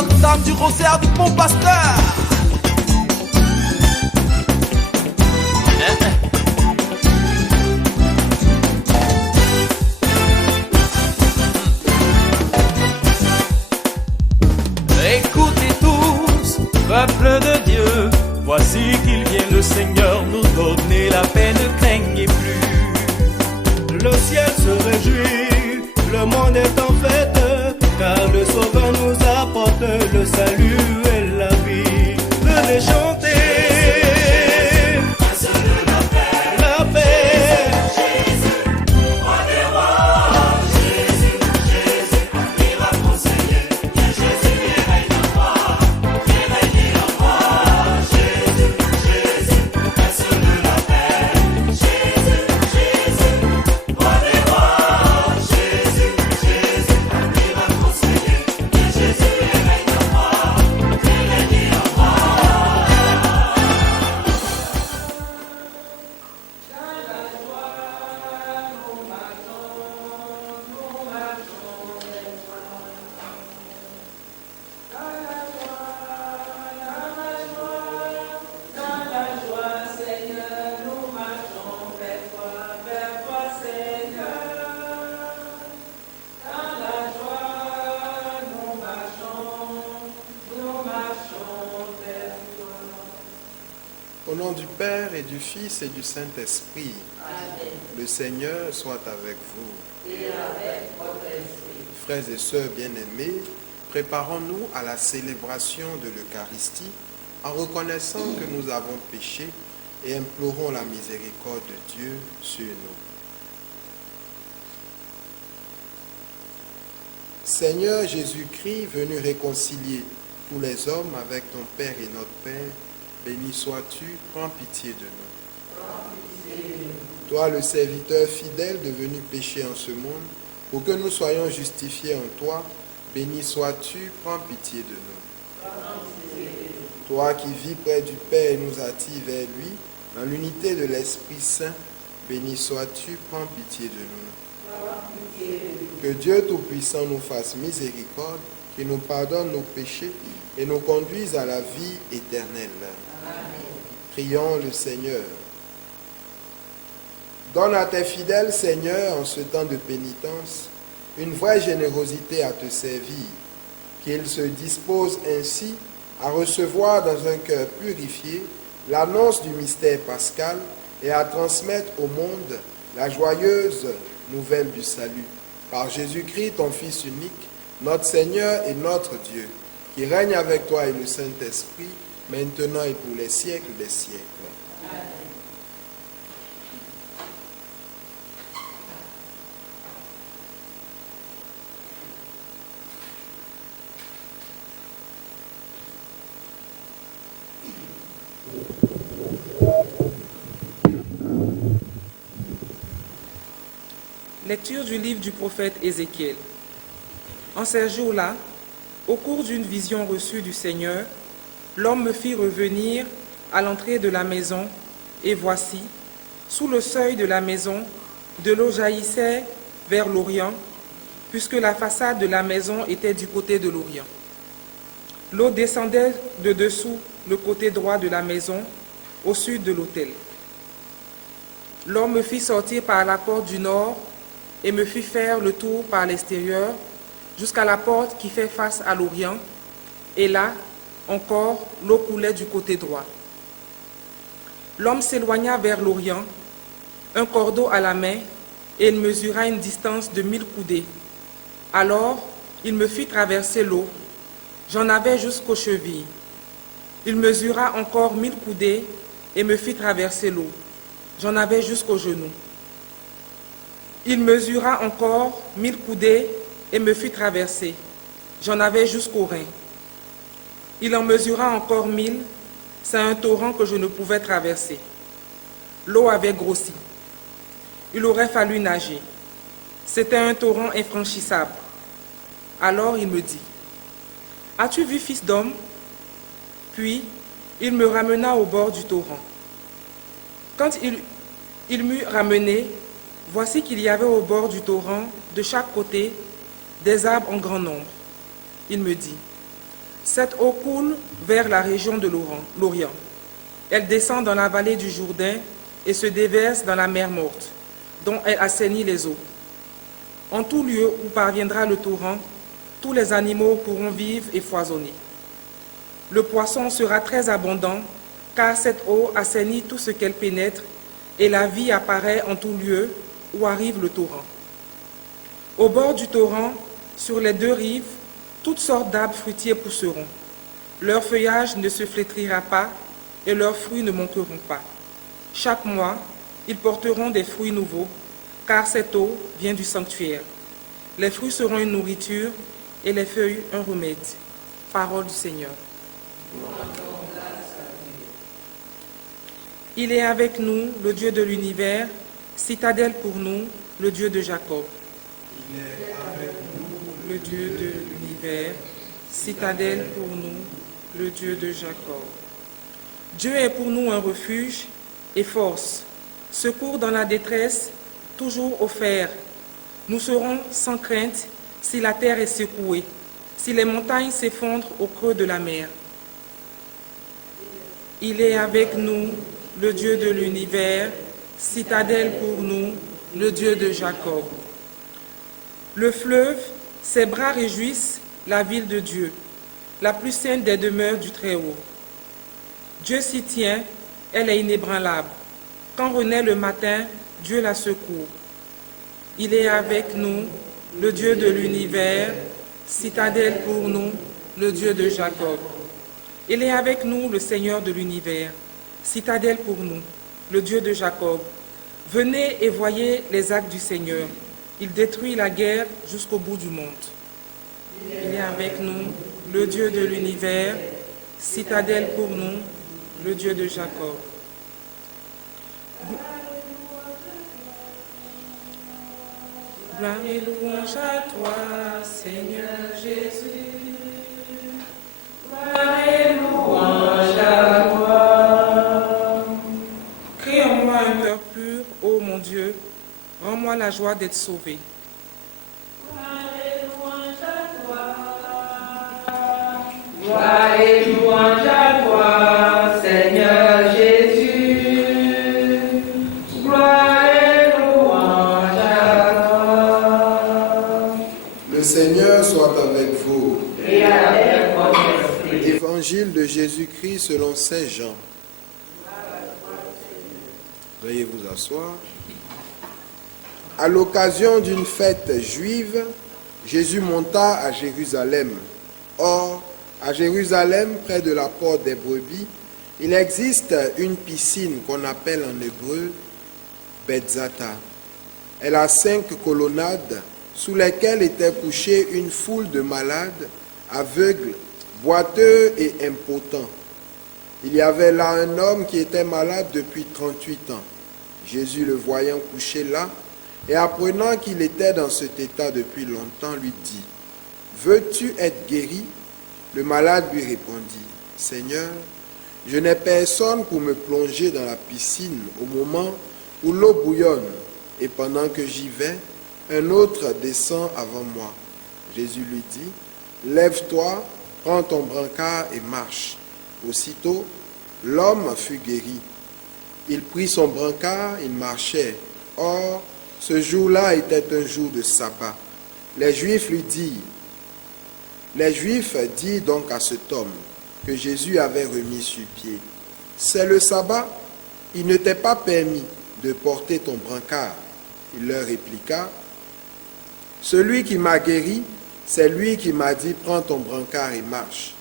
Notre-Dame du Rosaire du Bon Pasteur. Écoutez tous, peuple de Dieu, voici qu'il vient le Seigneur nous donner la paix, ne craignez plus. Le ciel se réjouit, le monde est en fête, car le Sauveur nous apporte le salut et la vie. Venez chanter la paix. Au nom du Père et du Fils et du Saint-Esprit, le Seigneur soit avec vous. Et avec votre esprit. Frères et sœurs bien-aimés, préparons-nous à la célébration de l'Eucharistie en reconnaissant que nous avons péché et implorons la miséricorde de Dieu sur nous. Seigneur Jésus-Christ, venu réconcilier tous les hommes avec ton Père et notre Père, béni sois-tu, prends pitié de nous. Toi, le serviteur fidèle devenu péché en ce monde, pour que nous soyons justifiés en toi, béni sois-tu, prends pitié de nous. Toi qui vis près du Père et nous attires vers lui, dans l'unité de l'Esprit Saint, béni sois-tu, prends pitié de nous. Que Dieu Tout-Puissant nous fasse miséricorde, qu'il nous pardonne nos péchés et nous conduise à la vie éternelle. Prions le Seigneur. Donne à tes fidèles, Seigneur, en ce temps de pénitence, une vraie générosité à te servir, qu'ils se disposent ainsi à recevoir dans un cœur purifié l'annonce du mystère pascal et à transmettre au monde la joyeuse nouvelle du salut. Par Jésus-Christ, ton Fils unique, notre Seigneur et notre Dieu, qui règne avec toi et le Saint-Esprit, maintenant et pour les siècles des siècles. Amen. Lecture du livre du prophète Ézéchiel. En ces jours-là, au cours d'une vision reçue du Seigneur, l'homme me fit revenir à l'entrée de la maison, et voici, sous le seuil de la maison, de l'eau jaillissait vers l'Orient, puisque la façade de la maison était du côté de l'Orient. L'eau descendait de dessous le côté droit de la maison, au sud de l'autel. L'homme me fit sortir par la porte du nord et me fit faire le tour par l'extérieur jusqu'à la porte qui fait face à l'Orient, et là, encore, l'eau coulait du côté droit. L'homme s'éloigna vers l'Orient, un cordeau à la main, et il mesura une distance de 1000 coudées. Alors, il me fit traverser l'eau. J'en avais jusqu'aux chevilles. Il mesura encore 1000 coudées et me fit traverser l'eau. J'en avais jusqu'aux genoux. Il mesura encore 1000 coudées et me fit traverser. J'en avais jusqu'aux reins. Il en mesura encore 1000. C'est un torrent que je ne pouvais traverser. L'eau avait grossi. Il aurait fallu nager. C'était un torrent infranchissable. Alors il me dit, « As-tu vu, fils d'homme ?» Puis il me ramena au bord du torrent. Quand il m'eut ramené, voici qu'il y avait au bord du torrent, de chaque côté, des arbres en grand nombre. Il me dit, Cette eau coule vers la région de l'Orient. Elle descend dans la vallée du Jourdain et se déverse dans la mer Morte, dont elle assainit les eaux. En tout lieu où parviendra le torrent, tous les animaux pourront vivre et foisonner. Le poisson sera très abondant, car cette eau assainit tout ce qu'elle pénètre, et la vie apparaît en tout lieu où arrive le torrent. Au bord du torrent, sur les deux rives, toutes sortes d'arbres fruitiers pousseront. Leur feuillage ne se flétrira pas et leurs fruits ne manqueront pas. Chaque mois, ils porteront des fruits nouveaux, car cette eau vient du sanctuaire. Les fruits seront une nourriture et les feuilles un remède. Parole du Seigneur. Il est avec nous, le Dieu de l'univers, citadelle pour nous, le Dieu de Jacob. Il est avec nous, Le Dieu de l'univers, citadelle pour nous, le Dieu de Jacob. Dieu est pour nous un refuge et force, secours dans la détresse, toujours offert. Nous serons sans crainte si la terre est secouée, si les montagnes s'effondrent au creux de la mer. Il est avec nous, le Dieu de l'univers, citadelle pour nous, le Dieu de Jacob. Le fleuve, ses bras réjouissent la ville de Dieu, la plus sainte des demeures du Très-Haut. Dieu s'y tient, elle est inébranlable. Quand renaît le matin, Dieu la secourt. Il est avec nous, le Dieu de l'univers, citadelle pour nous, le Dieu de Jacob. Il est avec nous, le Seigneur de l'univers, citadelle pour nous, le Dieu de Jacob. Venez et voyez les actes du Seigneur. Il détruit la guerre jusqu'au bout du monde. Il est avec nous, le Dieu de l'univers, citadelle pour nous, le Dieu de Jacob. Gloire et louange à toi, Seigneur Jésus. Gloire et louange à toi. Crée en moi un cœur pur, ô mon Dieu, rends-moi la joie d'être sauvé. Gloire et louange à toi, Seigneur Jésus. Gloire et louange à toi. le Seigneur soit avec vous. Et avec votre esprit. Évangile de Jésus-Christ selon Saint Jean. Veuillez vous asseoir. À l'occasion d'une fête juive, Jésus monta à Jérusalem. Or, à Jérusalem, près de la porte des brebis, il existe une piscine qu'on appelle en hébreu Betzata. Elle a 5 colonnades sous lesquelles était couchée une foule de malades, aveugles, boiteux et impotents. Il y avait là un homme qui était malade depuis 38 ans. Jésus, le voyant couché là, et apprenant qu'il était dans cet état depuis longtemps, lui dit, « Veux-tu être guéri ?» Le malade lui répondit, « Seigneur, je n'ai personne pour me plonger dans la piscine au moment où l'eau bouillonne, et pendant que j'y vais, un autre descend avant moi. » Jésus lui dit, « Lève-toi, prends ton brancard et marche. » Aussitôt, l'homme fut guéri. Il prit son brancard, il marchait. Or, ce jour-là était un jour de sabbat. Les Juifs dirent donc à cet homme que Jésus avait remis sur pied, « C'est le sabbat, il ne t'est pas permis de porter ton brancard. » Il leur répliqua, « Celui qui m'a guéri, c'est lui qui m'a dit, prends ton brancard et marche. »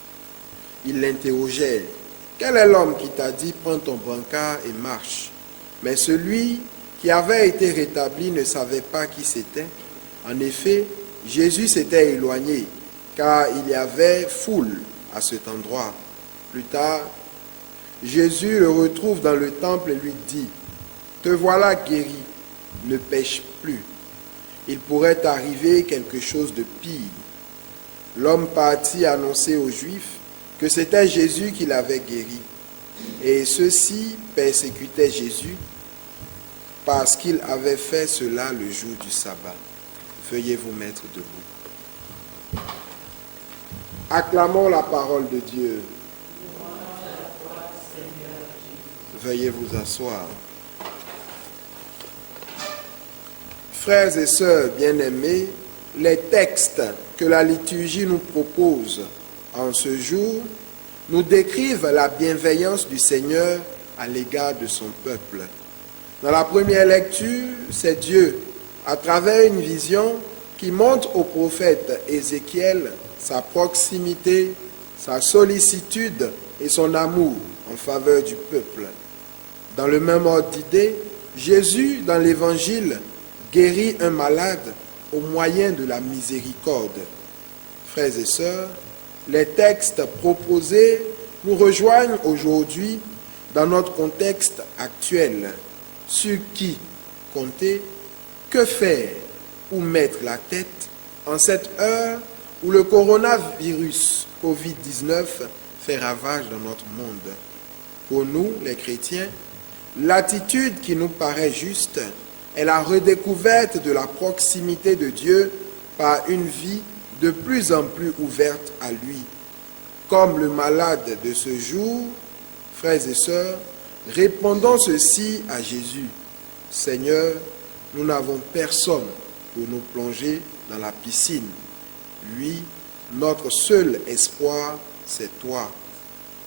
Ils l'interrogèrent, « Quel est l'homme qui t'a dit, prends ton brancard et marche ?» Mais celui qui avait été rétabli ne savait pas qui c'était. En effet, Jésus s'était éloigné, car il y avait foule à cet endroit. Plus tard, Jésus le retrouve dans le temple et lui dit, « Te voilà guéri, ne pêche plus. Il pourrait arriver quelque chose de pire. » L'homme partit annoncer aux Juifs que c'était Jésus qui l'avait guéri. Et ceux-ci persécutaient Jésus parce qu'il avait fait cela le jour du sabbat. Veuillez vous mettre debout. Acclamons la parole de Dieu. Veuillez vous asseoir. Frères et sœurs bien-aimés, les textes que la liturgie nous propose en ce jour nous décrivent la bienveillance du Seigneur à l'égard de son peuple. Dans la première lecture, c'est Dieu, à travers une vision, qui montre au prophète Ézéchiel sa proximité, sa sollicitude et son amour en faveur du peuple. Dans le même ordre d'idée, Jésus, dans l'Évangile, guérit un malade au moyen de la miséricorde. Frères et sœurs, les textes proposés nous rejoignent aujourd'hui dans notre contexte actuel. Sur qui compter, que faire, où mettre la tête en cette heure où le coronavirus Covid-19 fait ravage dans notre monde. Pour nous, les chrétiens, l'attitude qui nous paraît juste est la redécouverte de la proximité de Dieu par une vie de plus en plus ouverte à lui. Comme le malade de ce jour, frères et sœurs, répondons ceci à Jésus. Seigneur, nous n'avons personne pour nous plonger dans la piscine. Lui, notre seul espoir, c'est toi.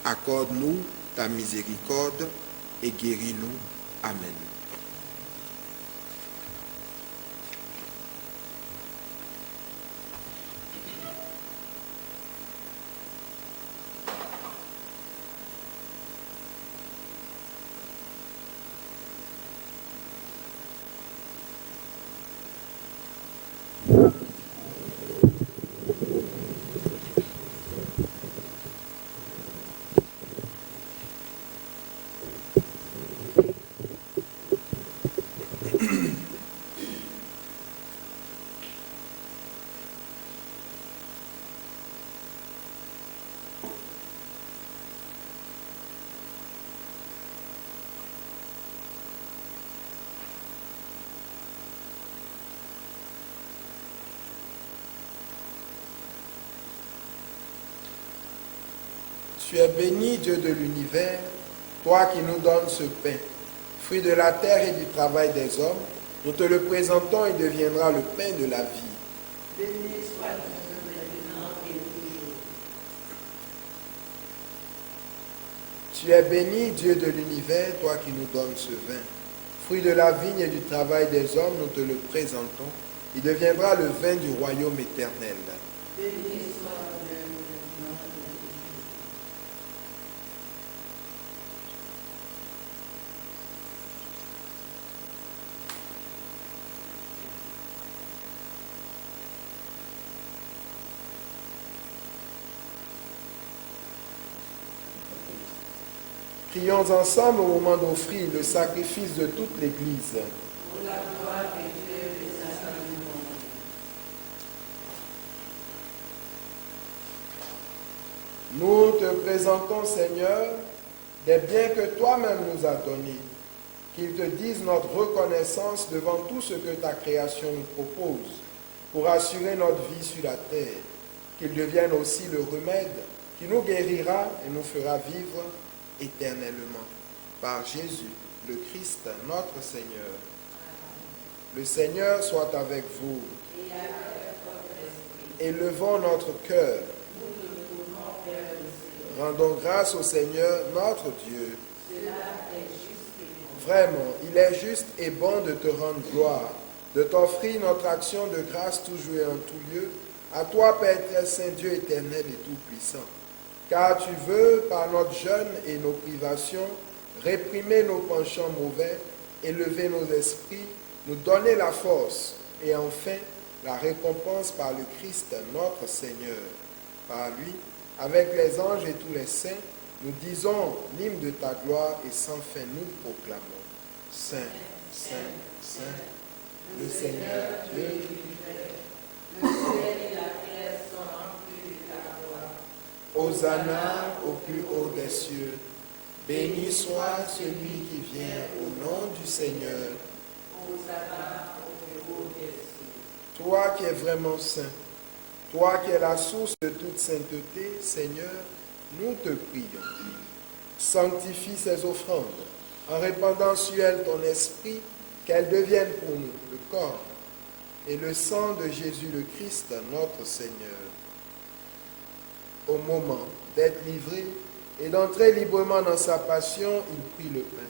Accorde-nous ta miséricorde et guéris-nous. Amen. Tu es béni, Dieu de l'univers, toi qui nous donnes ce pain, fruit de la terre et du travail des hommes. Nous te le présentons et deviendra le pain de la vie. Béni sois-tu maintenant et toujours. Tu es béni, Dieu de l'univers, toi qui nous donnes ce vin, fruit de la vigne et du travail des hommes. Nous te le présentons. Il deviendra le vin du royaume éternel. Béni soit Dieu maintenant et toujours. Prions ensemble au moment d'offrir le sacrifice de toute l'Église. Pour la gloire de Dieu et sa salut monde. Nous te présentons, Seigneur, des biens que toi-même nous as donnés, qu'ils te disent notre reconnaissance devant tout ce que ta création nous propose, pour assurer notre vie sur la terre, qu'ils deviennent aussi le remède qui nous guérira et nous fera vivre éternellement. Par Jésus, le Christ, notre Seigneur. Le Seigneur soit avec vous. Élevons notre cœur. Rendons grâce au Seigneur, notre Dieu. Vraiment, il est juste et bon de te rendre gloire, de t'offrir notre action de grâce toujours et en tout lieu, à toi, Père très saint, Dieu éternel et tout-puissant. Car tu veux, par notre jeûne et nos privations, réprimer nos penchants mauvais, élever nos esprits, nous donner la force et enfin la récompense par le Christ notre Seigneur. Par lui, avec les anges et tous les saints, nous disons l'hymne de ta gloire et sans fin nous proclamons. Saint, Saint, Saint, le Seigneur Dieu. Le ciel et la terre sont remplis de ta gloire. Hosanna au plus haut des cieux. Béni soit celui qui vient au nom du Seigneur. Hosanna au plus haut des cieux. Toi qui es vraiment saint, Toi qui es la source de toute sainteté, Seigneur, nous te prions. Sanctifie ces offrandes en répandant sur elles ton esprit, qu'elles deviennent pour nous le corps et le sang de Jésus le Christ, notre Seigneur. Au moment d'être livré et d'entrer librement dans sa passion, il prit le pain.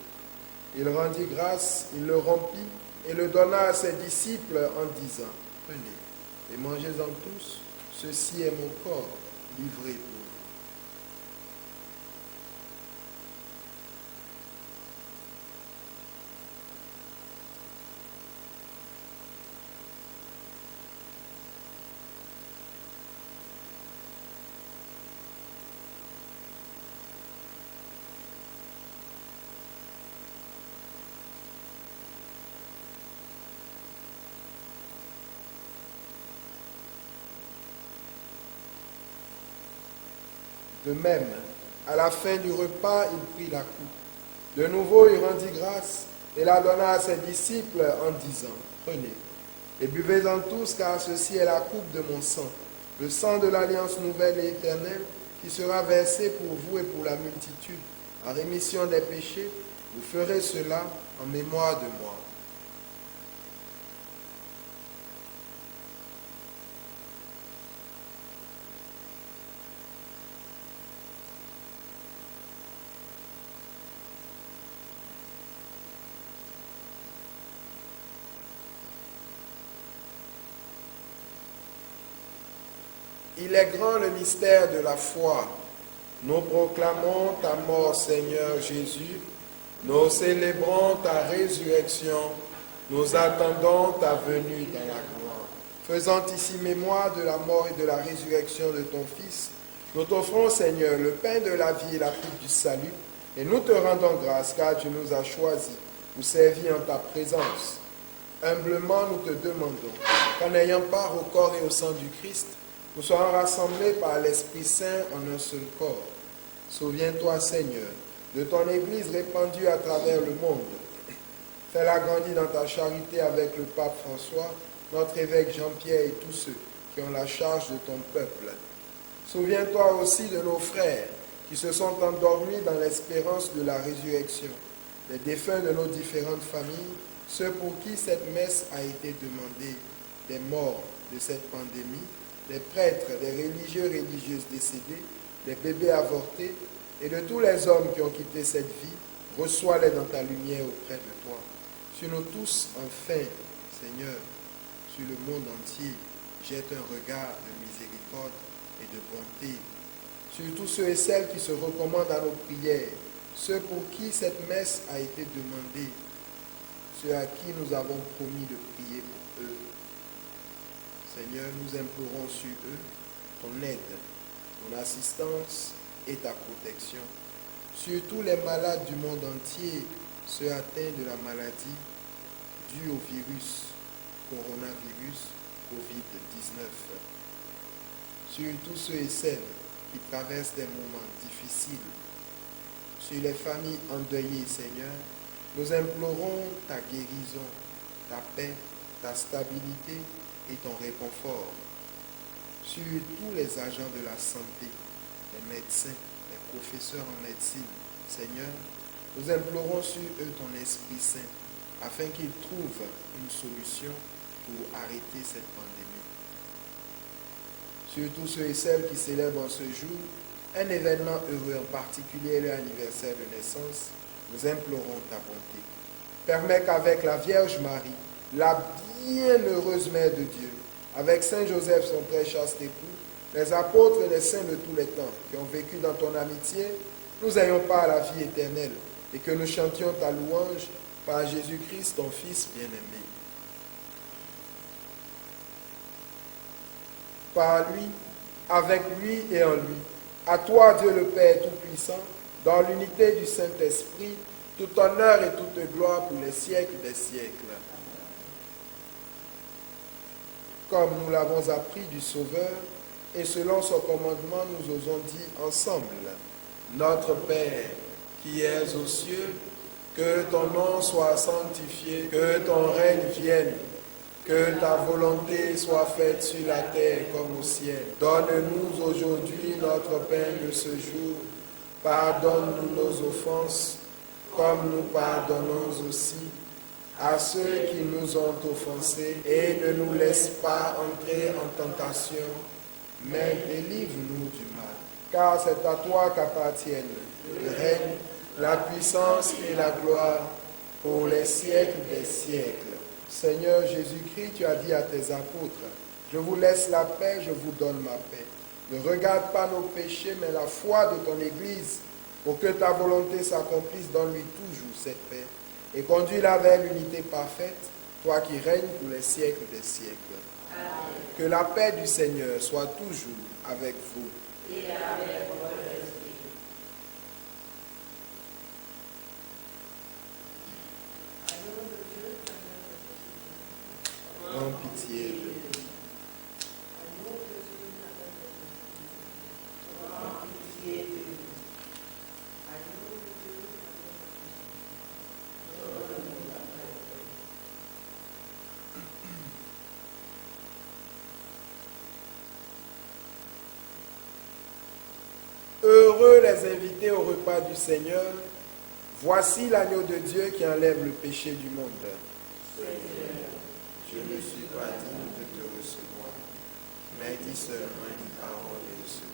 Il rendit grâce, il le rompit et le donna à ses disciples en disant, prenez et mangez-en tous, ceci est mon corps livré pour vous. De même, à la fin du repas, il prit la coupe. De nouveau, il rendit grâce et la donna à ses disciples en disant, prenez et buvez-en tous, car ceci est la coupe de mon sang, le sang de l'alliance nouvelle et éternelle, qui sera versé pour vous et pour la multitude, en rémission des péchés. Vous ferez cela en mémoire de moi. Il est grand le mystère de la foi. Nous proclamons ta mort, Seigneur Jésus. Nous célébrons ta résurrection. Nous attendons ta venue dans la gloire. Faisant ici mémoire de la mort et de la résurrection de ton Fils, nous t'offrons, Seigneur, le pain de la vie et la coupe du salut, et nous te rendons grâce, car tu nous as choisis pour servir en ta présence. Humblement, nous te demandons qu'en ayant part au corps et au sang du Christ, nous soyons rassemblés par l'Esprit Saint en un seul corps. Souviens-toi, Seigneur, de ton Église répandue à travers le monde. Fais-la grandir dans ta charité avec le pape François, notre évêque Jean-Pierre et tous ceux qui ont la charge de ton peuple. Souviens-toi aussi de nos frères qui se sont endormis dans l'espérance de la résurrection, les défunts de nos différentes familles, ceux pour qui cette messe a été demandée, des morts de cette pandémie, des prêtres, des religieux, religieuses décédés, des bébés avortés et de tous les hommes qui ont quitté cette vie, reçois-les dans ta lumière auprès de toi. Sur nous tous, enfin, Seigneur, sur le monde entier, jette un regard de miséricorde et de bonté. Sur tous ceux et celles qui se recommandent à nos prières, ceux pour qui cette messe a été demandée, ceux à qui nous avons promis de prier pour eux. Seigneur, nous implorons sur eux ton aide, ton assistance et ta protection. Sur tous les malades du monde entier, ceux atteints de la maladie due au coronavirus Covid-19. Sur tous ceux et celles qui traversent des moments difficiles. Sur les familles endeuillées, Seigneur, nous implorons ta guérison, ta paix, ta stabilité et ton réconfort. Sur tous les agents de la santé, les médecins, les professeurs en médecine, Seigneur, nous implorons sur eux ton Esprit Saint, afin qu'ils trouvent une solution pour arrêter cette pandémie. Sur tous ceux et celles qui célèbrent en ce jour un événement heureux, en particulier leur anniversaire de naissance, nous implorons ta bonté. Permets qu'avec la Vierge Marie, la bienheureuse Mère de Dieu, avec Saint Joseph, son très chaste époux, les apôtres et les saints de tous les temps qui ont vécu dans ton amitié, nous ayons part à la vie éternelle et que nous chantions ta louange par Jésus-Christ, ton Fils bien-aimé. Par lui, avec lui et en lui, à toi, Dieu le Père Tout-Puissant, dans l'unité du Saint-Esprit, tout honneur et toute gloire pour les siècles des siècles. Comme nous l'avons appris du Sauveur, et selon son commandement, nous osons dire ensemble, Notre Père, qui es aux cieux, que ton nom soit sanctifié, que ton règne vienne, Que ta volonté soit faite sur la terre comme au ciel. Donne-nous aujourd'hui notre pain de ce jour. Pardonne-nous nos offenses, comme nous pardonnons aussi à ceux qui nous ont offensés. Et ne nous laisse pas entrer en tentation, mais délivre-nous du mal. Car c'est à toi qu'appartiennent le règne, la puissance et la gloire pour les siècles des siècles. Seigneur Jésus-Christ, tu as dit à tes apôtres, je vous laisse la paix, je vous donne ma paix. Ne regarde pas nos péchés, mais la foi de ton Église. Pour que ta volonté s'accomplisse, donne-lui toujours cette paix. Et conduis-la vers l'unité parfaite, toi qui règnes pour les siècles des siècles. Amen. Que la paix du Seigneur soit toujours avec vous. Et avec votre esprit. Prends pitié de nous. Heureux les invités au repas du Seigneur. Voici l'agneau de Dieu qui enlève le péché du monde. Seigneur, je ne suis pas digne de te recevoir, mais dis seulement une parole et je serai.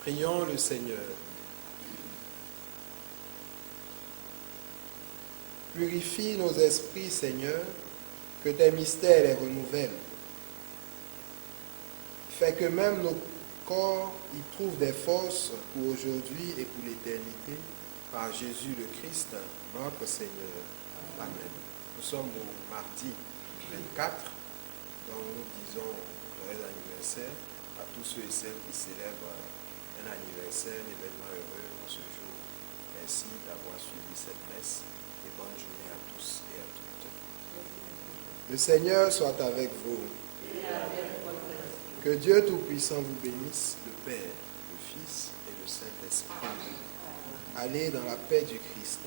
Prions le Seigneur. Purifie nos esprits, Seigneur, que tes mystères les renouvellent. Fais que même nos corps y trouvent des forces pour aujourd'hui et pour l'éternité, par Jésus le Christ, notre Seigneur. Amen. Nous sommes au mardi 24, donc nous disons joyeux anniversaire à tous ceux et celles qui célèbrent un anniversaire, un événement heureux en ce jour. Merci d'avoir suivi cette messe et bonne journée à tous et à toutes. Le Seigneur soit avec vous. Que Dieu Tout-Puissant vous bénisse, le Père, le Fils et le Saint-Esprit. Allez dans la paix du Christ.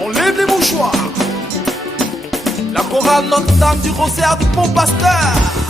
On lève les mouchoirs. La chorale Notre-Dame du Rosaire du Bon Pasteur.